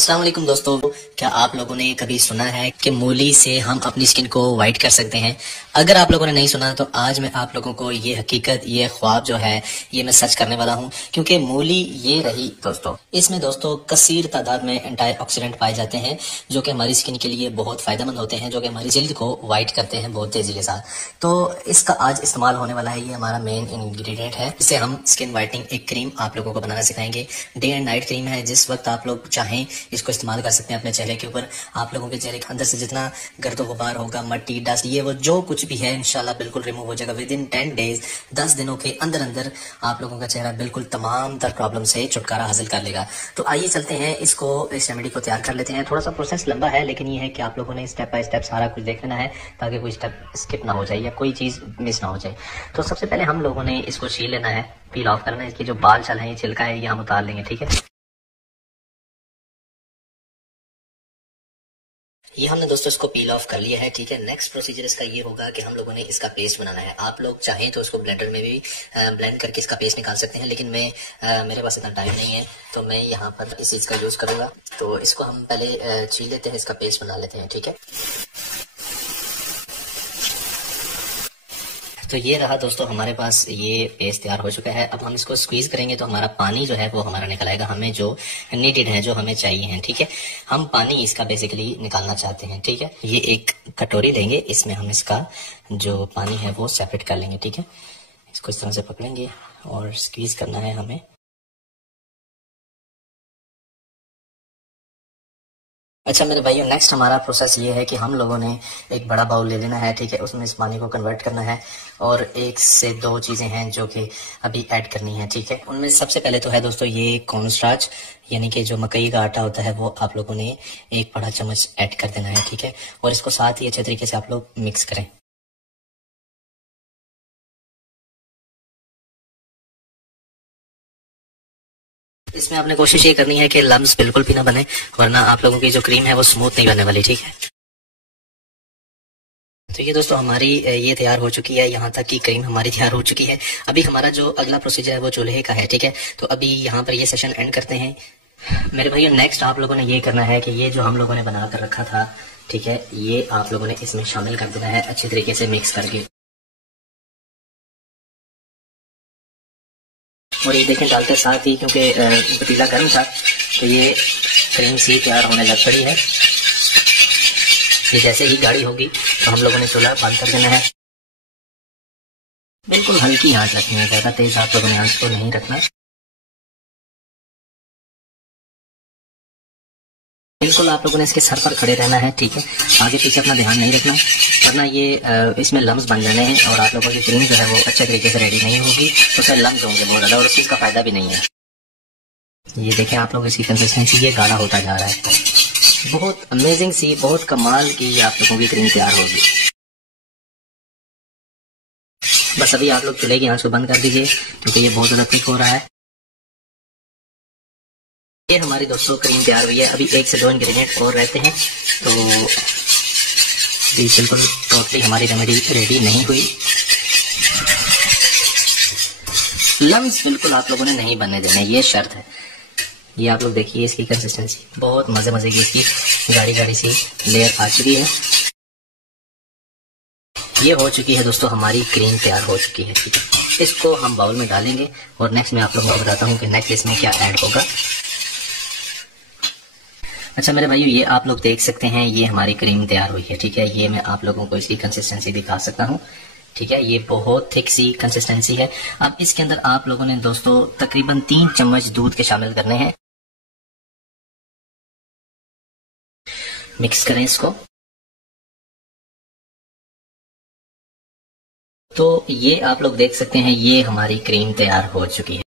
अस्सलाम वालेकुम दोस्तों, क्या आप लोगों ने कभी सुना है कि मूली से हम अपनी स्किन को वाइट कर सकते हैं? अगर आप लोगों ने नहीं सुना तो आज मैं आप लोगों को ये हकीकत, ये ख्वाब जो है ये मैं सच करने वाला हूँ। क्योंकि मूली ये रही दोस्तों, इसमें दोस्तों कसीर तादाद में एंटीऑक्सीडेंट पाए जाते हैं जो कि हमारी स्किन के लिए बहुत फायदेमंद होते हैं, जो कि हमारी जल्द को वाइट करते हैं बहुत तेजी के साथ। तो इसका आज इस्तेमाल होने वाला है, ये हमारा मेन इंग्रेडिएंट है। इससे हम स्किन वाइटनिंग एक क्रीम आप लोगों को बनाना सिखाएंगे। डे एंड नाइट क्रीम है, जिस वक्त आप लोग चाहें इसको इस्तेमाल कर सकते हैं अपने चेहरे के ऊपर। आप लोगों के चेहरे के अंदर से जितना गर्दो गुबार होगा, मट्टी, डस्ट, ये वो जो कुछ भी है इंशाल्लाह बिल्कुल रिमूव हो जाएगा विद इन 10 डेज। 10 दिनों के अंदर अंदर आप लोगों का चेहरा बिल्कुल तमाम तर प्रॉब्लम से छुटकारा हासिल कर लेगा। तो आइए चलते हैं, इस रेमेडी को तैयार कर लेते हैं। थोड़ा सा प्रोसेस लंबा है, लेकिन ये है कि आप लोगों ने स्टेप बाय स्टेप सारा कुछ देख लेना है ताकि कोई स्टेप स्किप ना हो जाए या कोई चीज मिस ना हो जाए। तो सबसे पहले हम लोगों ने इसको छील लेना है, पील ऑफ करना है। इसकी जो बाल छल है, ये छिलका है, ये हम उतार लेंगे। ठीक है, ये हमने दोस्तों इसको पील ऑफ कर लिया है। ठीक है, नेक्स्ट प्रोसीजर इसका ये होगा कि हम लोगों ने इसका पेस्ट बनाना है। आप लोग चाहें तो इसको ब्लेंडर में भी ब्लेंड करके इसका पेस्ट निकाल सकते हैं, लेकिन मेरे पास इतना टाइम नहीं है, तो मैं यहाँ पर इस चीज का यूज करूंगा। तो इसको हम पहले छील लेते हैं, इसका पेस्ट बना लेते हैं। ठीक है, तो ये रहा दोस्तों, हमारे पास ये पेस्ट तैयार हो चुका है। अब हम इसको स्क्वीज करेंगे तो हमारा पानी जो है वो हमारा निकल आएगा, हमें जो नीडेड है, जो हमें चाहिए है। ठीक है, हम पानी इसका बेसिकली निकालना चाहते हैं। ठीक है, ये एक कटोरी लेंगे, इसमें हम इसका जो पानी है वो सेपरेट कर लेंगे। ठीक है, इसको इस तरह से पकड़ेंगे और स्क्वीज करना है हमें। अच्छा मेरे भाइयों, नेक्स्ट हमारा प्रोसेस ये है कि हम लोगों ने एक बड़ा बाउल ले लेना है। ठीक है, उसमें इस पानी को कन्वर्ट करना है और एक से दो चीजें हैं जो कि अभी ऐड करनी है। ठीक है, उनमें सबसे पहले तो है दोस्तों ये कॉर्नस्टार्च, यानी कि जो मकई का आटा होता है, वो आप लोगों ने एक बड़ा चम्मच ऐड कर देना है। ठीक है, और इसको साथ ही अच्छे तरीके से आप लोग मिक्स करें। इसमें आपने कोशिश ये करनी है कि लम्स बिल्कुल भी ना बने, वरना आप लोगों की जो क्रीम है वो स्मूथ नहीं बनने वाली। ठीक है, तो ये दोस्तों हमारी ये तैयार हो चुकी है, यहाँ तक कि क्रीम हमारी तैयार हो चुकी है। अभी हमारा जो अगला प्रोसीजर है वो चूल्हे का है। ठीक है, तो अभी यहाँ पर ये सेशन एंड करते हैं। मेरे भाइयों, नेक्स्ट आप लोगों ने ये करना है कि ये जो हम लोगों ने बना कर रखा था, ठीक है, ये आप लोगों ने इसमें शामिल कर देना है अच्छी तरीके से मिक्स करके। और ये देखें डालते साथ ही, क्योंकि पतीला गर्म था, तो ये क्रीम सी तैयार होने लग पड़ी है। ये जैसे ही गाढ़ी होगी तो हम लोगों ने चूल्हा बंद कर देना है। बिल्कुल हल्की आंच रखनी है, ज्यादा तेज आप लोगों ने आंच को नहीं रखना। बिल्कुल आप लोगों ने इसके सर पर खड़े रहना है। ठीक है, आगे पीछे अपना ध्यान नहीं रखना, वरना ये इसमें लम्स बन जाने हैं और आप लोगों की क्रीम जो है वो अच्छे तरीके से रेडी नहीं होगी, तो उसमें लम्स होंगे बहुत ज्यादा और उस चीज का फायदा भी नहीं है। ये देखें आप लोग, इसकी कंसिस्टेंसी ये गाढ़ा होता जा रहा है। बहुत अमेजिंग सी, बहुत कमाल की आप लोगों की क्रीम तैयार होगी। बस अभी आप लोग चूल्हे की आंच को बंद कर दीजिए, क्योंकि ये बहुत ज्यादा थिक हो रहा है। ये हमारी दोस्तों क्रीम तैयार हुई है। अभी एक से दो इंग्रेडिएंट और रहते हैं, तो बिल्कुल टोटली हमारी रेमेडी रेडी नहीं हुई। लम्स बिल्कुल आप लोगों ने नहीं बनने देने, ये शर्त है। ये आप लोग देखिए, इसकी कंसिस्टेंसी बहुत मजे मजे की, इसकी गाढ़ी गाढ़ी सी लेयर आ चुकी है। ये हो चुकी है दोस्तों, हमारी क्रीम तैयार हो चुकी है। ठीक है, इसको हम बाउल में डालेंगे और नेक्स्ट मैं आप लोगों को बताता हूँ कि नेक्स्ट इसमें क्या ऐड होगा। अच्छा मेरे भाइयों, ये आप लोग देख सकते हैं, ये हमारी क्रीम तैयार हुई है। ठीक है, ये मैं आप लोगों को इसकी कंसिस्टेंसी दिखा सकता हूँ। ठीक है, ये बहुत थिक सी कंसिस्टेंसी है। अब इसके अंदर आप लोगों ने दोस्तों तकरीबन 3 चम्मच दूध के शामिल करने हैं। मिक्स करें इसको। तो ये आप लोग देख सकते हैं, ये हमारी क्रीम तैयार हो चुकी है।